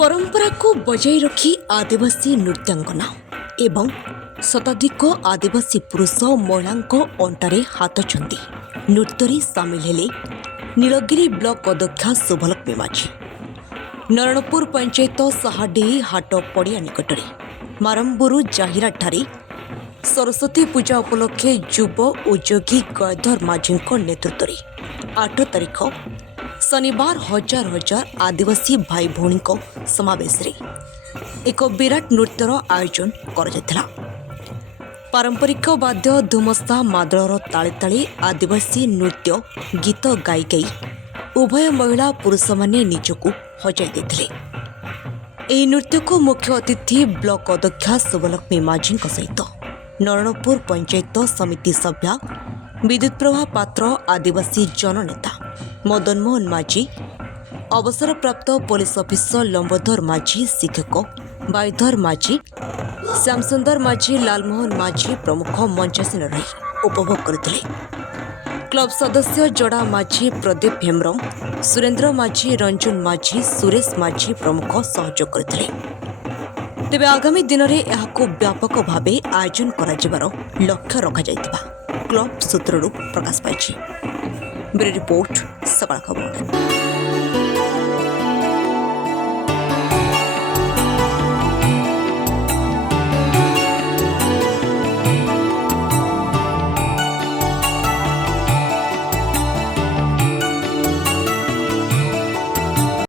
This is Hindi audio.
परंपरा को बजाय रखी आदिवासी नृत्यांगना एवं शताधिक आदिवासी पुरुष महिला अंटारे हाथ छंदी नृत्य सामिल हेले नीलगिरी ब्लॉक अध्यक्षा शुभलक्ष्मी माझी। नरणपुर पंचायत साहाडेही हाट पड़िया निकटरे मारंबुरु जाहिरा ठारे सरस्वती पूजा उपलक्षे युव उद्योगी गयधर माझी नेतृत्व में 8 तारिख शनिवार हजार हजार आदिवासी भाई भौणी समावेश रे एक विराट नृत्यर आयोजन कर पारंपरिक वाद्य धुमस्ता मादलर ताले ताले आदिवासी नृत्य गीत गाई गाई उभय महिला पुरुष माने निजको हजाई देथिले। एही नृत्य को मुख्य अतिथि ब्लॉक अध्यक्षा शुभलक्ष्मी माझी सहित नरणपुर पंचायत समिति सभ्या विद्युत प्रभा पात्र आदिवासी जननेता मदन मोहन माझी अवसरप्राप्त पुलिस अफिसर लंबोधर माझी शिक्षक बाईधर माझी श्यामसुंदर माझी लालमोहन माझी प्रमुख मंचासीन रही उपभोग करते। क्लब सदस्य जोड़ा माझी प्रदीप हेम्रम सुरेंद्र माझी रंजन माझी सुरेश माझी प्रमुख सहयोग करते। तेबे आगामी दिन में यह व्यापक भाव आयोजन कर लक्ष्य रखा क्लब सूत्रु प्रकाश पाई। ब्यूरो रिपोर्ट सकाळ खबर।